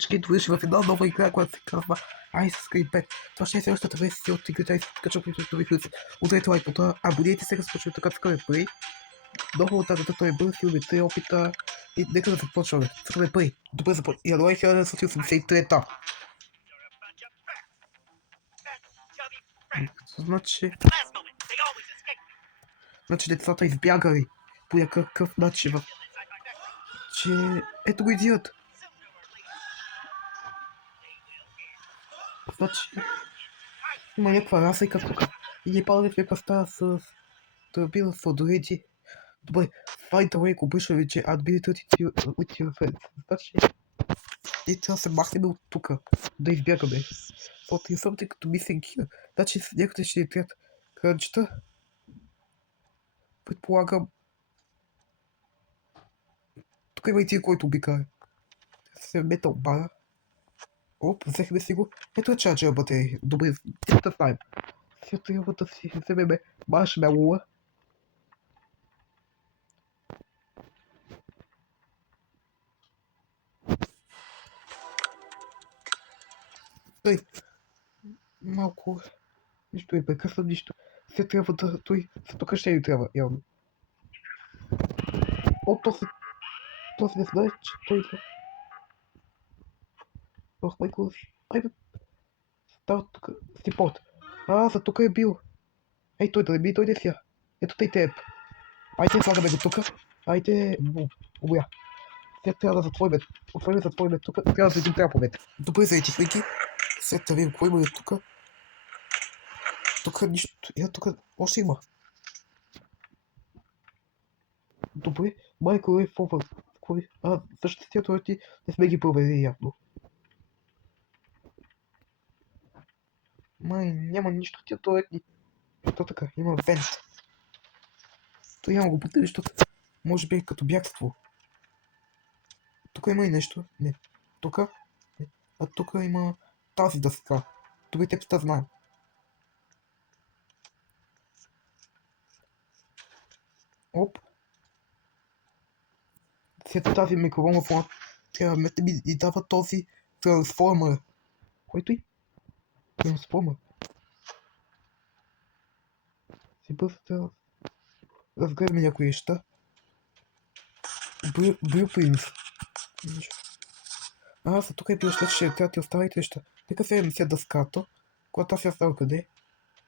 всички дойшли в една нова игра, която се казва Ice Cream 5. Това ще е следващата версия от играта Ice Cream, така че които ви влизат. Ударете лайк бутона, абонирайте се, разпочваме така цъкаме пари. Много от тази той е бърз, имаме 3 опита и нека да започваме. Цъкаме пари. Добре започваме. Януари 1983. Значи децата избягали по някакъв начин. Че ето го идиот. Значи има някаква разлика тук. И не падаме в някаква стая с турбина с водореди. Добре, find a way, ако обръща вече admitted with your friends. Значи ние трябва да се махнем от тук, да избягаме. Something to missing here. Значи някъде ще ни трябват крънчета. Предполагам. Тук има и тия, който обикае. Се метал бара. Оп, взехме си го. Ето е чарджер батерия. Добре, да знаем. Сега трябва да си вземеме маршмелоа. Той малко нищо е прекъсна, нищо. Сега трябва да той. Тук ще ни трябва, явно. О, този не знае, че той идва. Ох, майко, айде. Става тук. Стипорт. За тук е бил. Ей, той да не ми дойде сега. Ето тъй теб. Айде, слагаме го тук. Айде, обоя. Сега трябва да затворим. Затворим тук. Трябва да един траповете. Добре, заетихме ги. Сега да видим кой има тук. Тук нищо. Тук още има. Добре, майко е фовър. Също тия туалети не сме ги проверили явно. Няма нищо тия туалетни. Ето така, има вент. Той няма го путали, защото може би е като бягство. Тук има и нещо. Не. Тук. Не. А тук има тази дъска. Добре, текста знаем. Оп. След тази микроволна фона трябва да ми и дава този трансформер. Който и? Трансформер. Си бързо трябва да разгледаме някои неща. Blueprints. За тук е бил след, че трябва да ти оставите неща. Нека се видим сега дъската, когато аз я знам къде.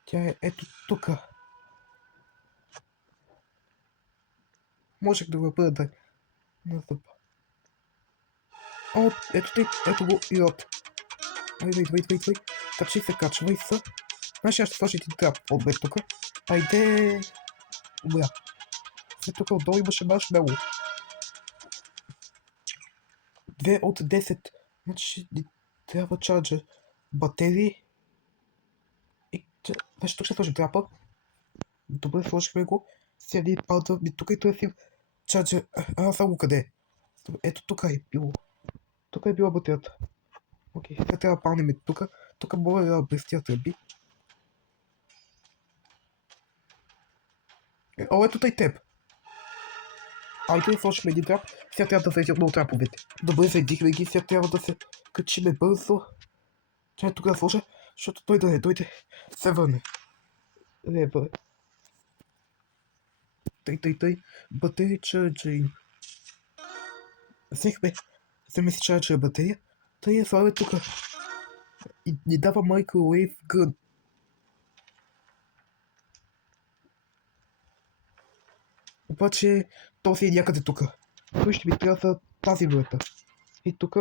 Тя е ето тук. Можех да го бъда на зъба. Ето го и от. Вай. Качи се, качвай се. Значи аз ще сложи един трап отбе тук. Айде. Добре. След тук отдолу имаше маршмело. 2 от 10. Значи ни трябва чарджер. Батерии. Значи тук ще сложим трапа. Добре, сложихме го. Сега ни пада. Тук и той е фил. Чарджер. Само къде? Ето тук е било. Тук е била батерията. Окей, сега трябва да палнем тук. Тук мога да блестя тръби. Ето тъй теб. Айде да сложим един трап. Сега трябва да влезем много траповете. Добре, заедихме ги. Сега трябва да се качиме бързо. Чай тук да сложа, защото той да не дойде. Се върне. Лева. Тъй. Батерия чарджери. Вземе си чарджер батерия. Тъй я слагаме тук. И ни дава Microwave Gun. Обаче този е някъде тук. Той ще ми трябва за тази рулета. И тук.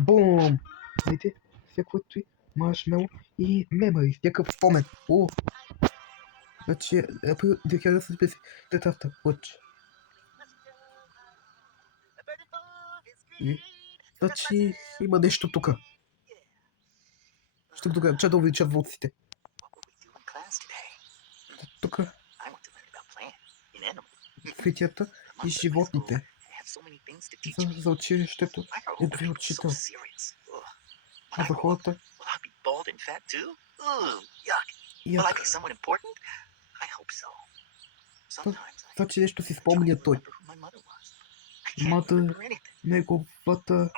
Бум! Видите? Всякото и маршмело и мемори. Някакъв спомен. Значи, април 2073 лъч. Значи, има нещо тук. Ще тук, че да увеличат водците. Тук. Цветята и животните. За училището и дори учител. А за хората. Значи нещо си спомня той. Мата, неговата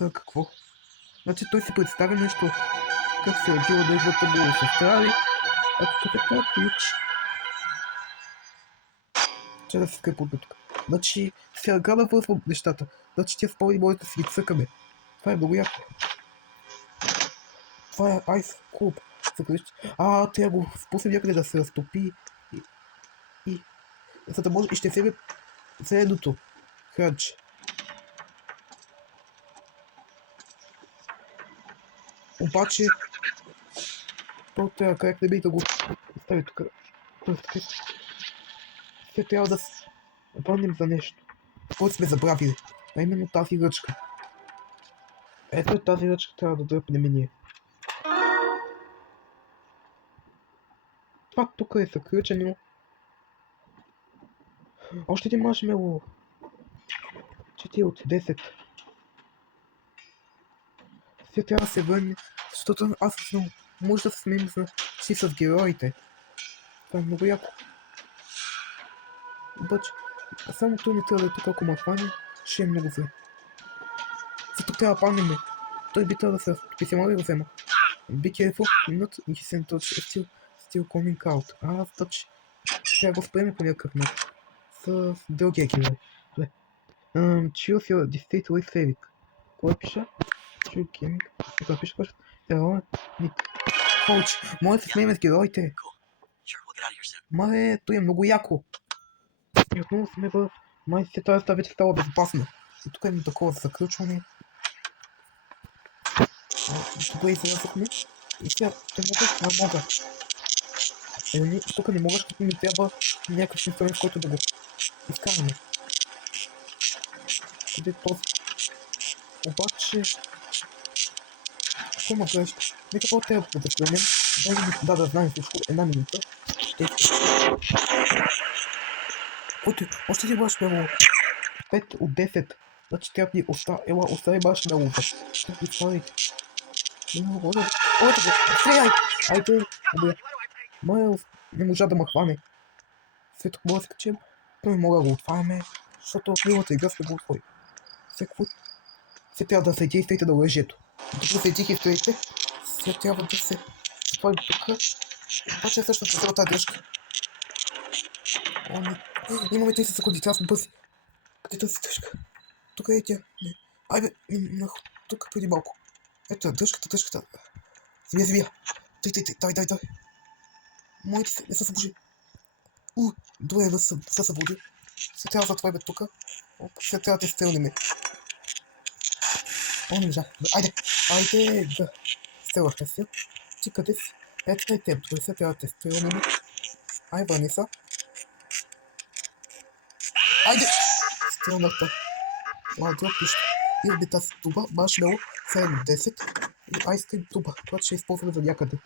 За какво? Значи той си представи нещо, как се родила неговата му сестра ли? А какъв е този ключ? Че да се скъпа от тук. Значи, сега да вързвам нещата. Значи, тя спомни може да си ги цъкаме. Това е много яко. Това е Ice Cube. Трябва го спусне някъде да се разтопи. И за да може и ще вземе следното. Хранч. Обаче, то трябва как не би да го остави тук. Ще трябва да се обърнем за нещо. Какво сме забравили? А именно тази ръчка. Ето тази ръчка трябва да дръпнем и ние. Това тук е съключено. Още един маршмело. 4 от 10. Сега трябва да се върне, защото аз съм... Може да се сменим си с героите. Това е много яко. Обаче, само той не трябва да е тук, ако ме хване, ще е много зле. Зато трябва да панеме. Той би трябва да се разписи, мога да го взема. Be careful, not listen to still coming out. Значи, трябва да го спреме по някакъв начин. С другия герой. Choose your distinct way saving. Кой пише? Choose gaming. Кой пише? Герой. Ник. Коуч, може да се смеем с героите. Мале, той е много яко. И отново сме в... Май се тази вече става безопасно. И тук има такова заключване. Добре, излязохме. И сега не мога. Тук не мога, защото ми трябва някакъв инструмент, в който да го изкараме. Къде този? Обаче... Какво ма гледаш? Нека по-трябва да клемем. Да знаем всичко. Една минута. Още ти маршмело. 5 от 10. Значи трябва да ни остави маршмелото. Трябва да оставите. Ето го! Стреляй! Айде! Майлз не можа да ме хване. След това мога да се качим, но не мога да го отваряме, защото милата игра сме го отвори. Сега трябва да се действайте на лъжето. Докато се действайте, сега трябва да се отвори тук. Обаче също ще взема тази дръжка. Имаме 30 секунди, трябва да сме бързи. Къде е тази дръжка? Тук е тя. Айде, тук преди малко. Ето дръжката. Завия. Давай. Моите не са събужи. Добре, са събуди. Сега трябва да затворим тук. Сега трябва да те стрелнем. Не можа. Айде, да. Стрелахте се. Ти къде си? Ето и теб. Добре, сега трябва да те стрелнем. Върни са. Айде! Стрелнахте. Друг пише. И отби тази туба, маршмело, 7 от 10. И айскрим туба, която ще използваме за някъде.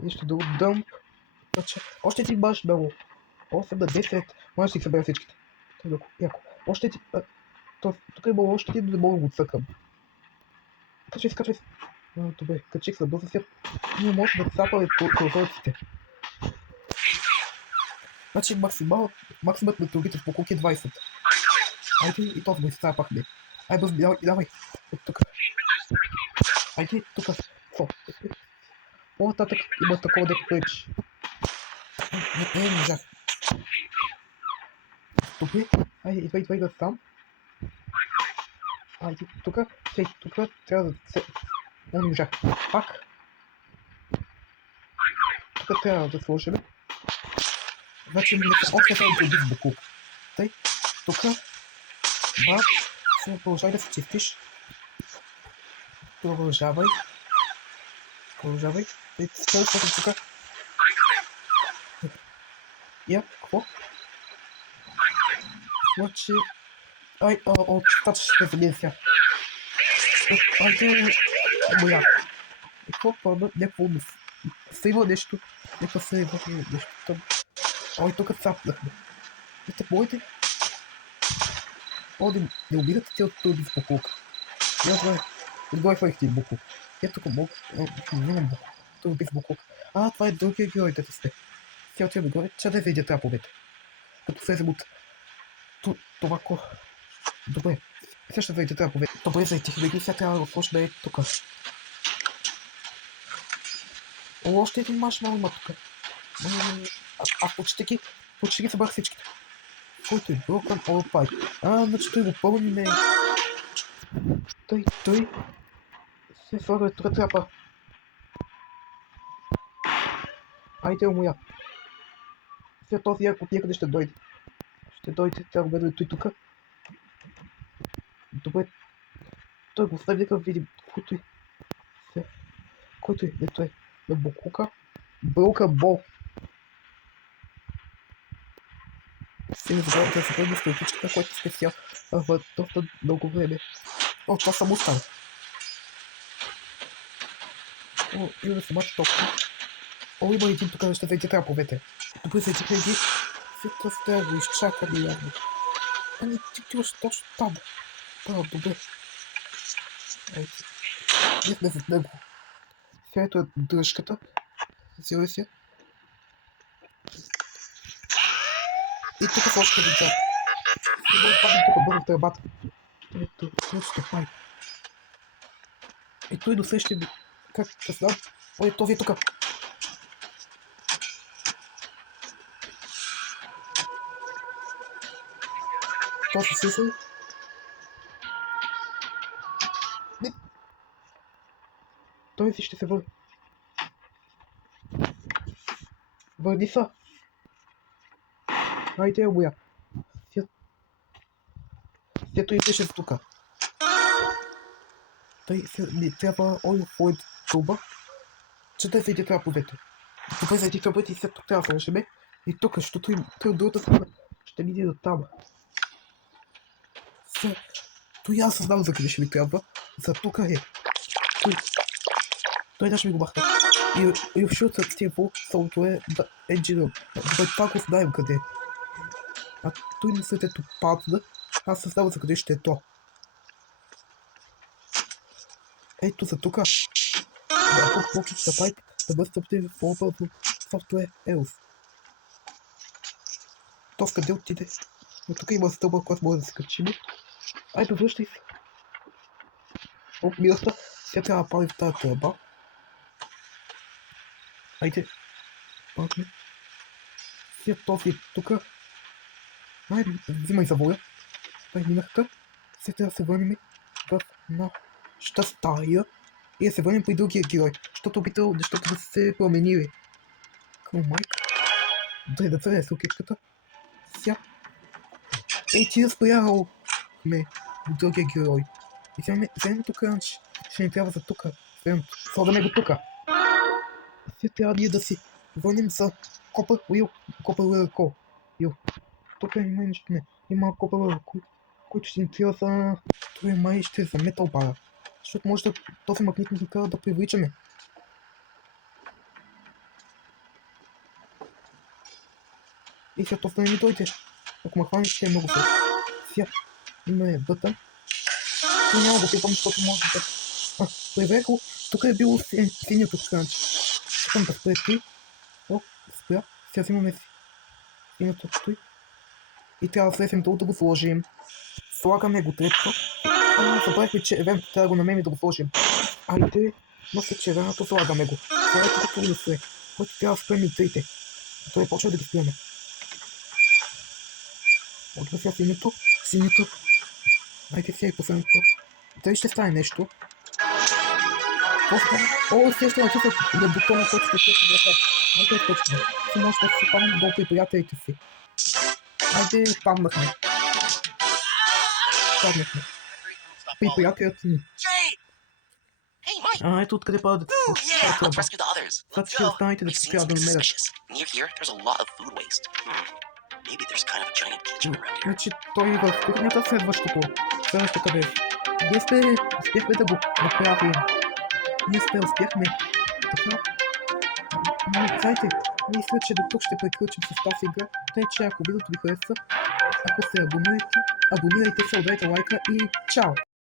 Нещо друго дъмп. Още един маршмело. 8 на 10. Може да си събера всичките. Това е яко. Още един... Тук е имало още един, но не мога да го цъкам. Качвай. Добре, качих се бързо сега. Ние може да цапаме прозорците. Значи максимът на турбите в покуки е 20. Айде и това го изцапахме. Бързо, давай. От тук. Айде, тук. По-нататък има такова да пречи. Не можах. Добре, айде, идвай да сам. Айде, тук трябва да се... Не можах. Пак. Тук трябва да сложим. Значи ми са още само преди буклук. Тук. Сега продължай да се чистиш. Продължавай. Стойте тук. Какво? Значи... Чистата ще забие сега. Айде... Моя. Какво първа? Някакво сейва нещо. Някаква сейва нещо там. Тук цапнахме. Вижте, моите... Не убирате те от този буклук. Отгоре хвърих ти буклук. Тук мога... Нямам буклук. Това убих буклук. Това е другия герой, дето сте. Сега отиваме горе, че да видя траповете. Като слезем от... Това ко... Добре. Сега ще зайде, трябва да поведе. Добре, зайти хиляди, сега трябва да го сложим тук. О, още един маршмал има тук. Почти ги събрах всичките. Който е Broken All Pipe. Значи той го пълниме. Той се слага тук трапа. Айде, моя. Сега този як от някъде ще дойде. Ще дойде, трябва да бъде той тук. Добре. Той го остави, нека видим. Който е? Ето е. На Бокука. Брока Бол. Сега забравя да се върна с критичката, който сте сега в доста дълго време. О, това само става. О, имаме самата топка. О, има един тук, ще зайде, трябва повете. Добре, зайде преди. След това трябва да го изчакаме явно. Не, ти още точно там. Добре. Ейте. Ние сме зад него. Сега ето е дръжката. Взела си. И тук са още деца. Сега падне тук бърво в тръбата. Ето, следващата пай. И той досеща ми. Как да знам? Ой, този е тук. Това се свисва ли? Не. Той си ще се върне. Върни са. Айде, боя. Сега той беше тук. Той ми трябва ойл флойд труба. Че да зайде трябва повето. Добре, зайди това бъде и след тук трябва да сложим. И тук, защото той другата страна ще мине до там. Сега, той аз знам за къде ще ми трябва. За тук е. Той даже ми го махна. И общото с тия софтуер да енджина. Добре, това го знаем къде. А той не след ето падна. Аз съзнавам за къде ще е то. Ето за тук. Да, тук почват да пайп да бъде стъпте в Open Software Else. То в къде отиде? Но тук има стълба, която може да се качим. Айде, връщай се. О, милата. Сега трябва да пали в тази тръба. Айде. Пакне. Сега този тук. Айде, взимай за воля. Ай, минахта. Сега трябва да се върнем в нашата стая и да се върнем при другия герой, защото опитал нещото да се променили. Към майка. Дай да цъне с лукичката. Сега. Ей, ти да спрял ме от другия герой. И сега вземем тук ранч. Ще ни трябва за тук. Слагаме го тук. Сега трябва ние да си върнем за Copper Wheel Call. Тук има нещо не. Има Copper Wheel, който ще ни трябва за... Той май ще е за Metal Bar. Защото може да този магнит ни кара да привличаме. И сега това не ми дойде. Ако ме хване, ще е много след. Сега имаме бътън. И няма да пипам, защото може да... Проверко, тук е било синьото кранче. Искам да спре ти. О, спря. Сега взимаме синьото той. И трябва да слезем долу да го сложим. Слагаме го трето. Забравихме, че евент трябва да го намерим да го сложим. Айде, мисля, че евентото слагаме го. Това е тук да све, който трябва да спрем и трите. Той почва да ги спреме. Отва сега синито. Айде сега и последното. Дали ще стане нещо? О, сега ще натисна на бутона, който ще се врата. Айде е точно. Си може да се паднем долу при приятелите си. Айде, паднахме. При приятелят ни. Ето откъде падат децата. Сега ще останете да се трябва да намерят. Значи той в кухнята следващото къде е. Ние успяхме да го направим. Ние успяхме. Така. Но, знаете, мисля, че до тук ще приключим с тази игра. Тъй, че ако видеото ви хареса, ако се абонирайте се, ударете лайка и чао!